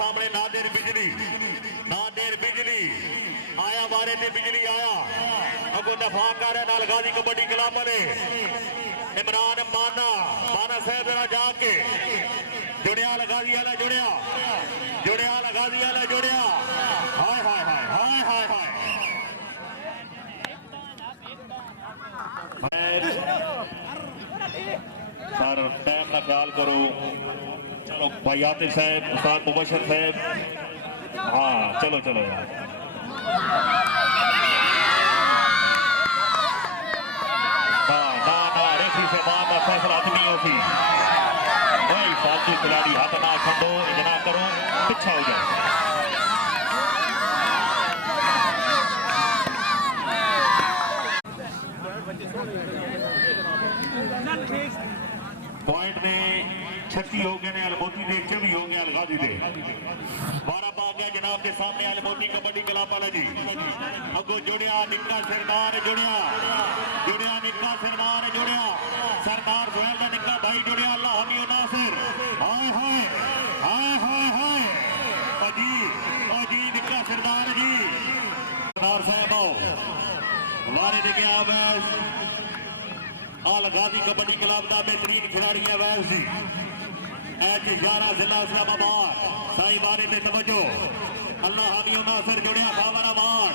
सामने नादेर बिजली आया बारे ने बिजली आया अगो दफा कर नाल गाजी कबड्डी क्लब वाले इमरान माना साहब जरा जाके जुड़िया लगा दिया जुड़िया लगा दिया जुड़िया हाय हाय हाय हाय हाय हाय सर टाइम ना ख्याल करो। चलो भाई आतिफ साहब उस्ताद मुबशर साहब हाँ चलो चलो यार ना रेफरी से बात का फैसला नहीं होती भाई फालतू खिलाड़ी हाथ ना छो इतना करो पीछा हो जाए। पॉइंट ने 36 हो गए ने अलमोती दे 24 हो गए अलगाजी दे 12 पा गया जनाब के सामने अलमोती कबड्डी क्लब वाला जी अगो जुड़िया निक्का सरदार जुड़िया निक्का सरदार जुड़िया सरदार सोहेल का निक्का भाई जुड़िया अल्लाह हमियो नासिर हाय हाय हाय हाय हाय अजी निक्का सरदार जी सरदार साहब आओ हमारे देखे आप गाजी कबड्डी क्लब का बेहतरीन खिलाड़ी है वैस जी एच 11 जिला इस्लामाबाद साई बारे में तवज्जो अल्लाह हमियो नासिर जुड़िया खावर अमान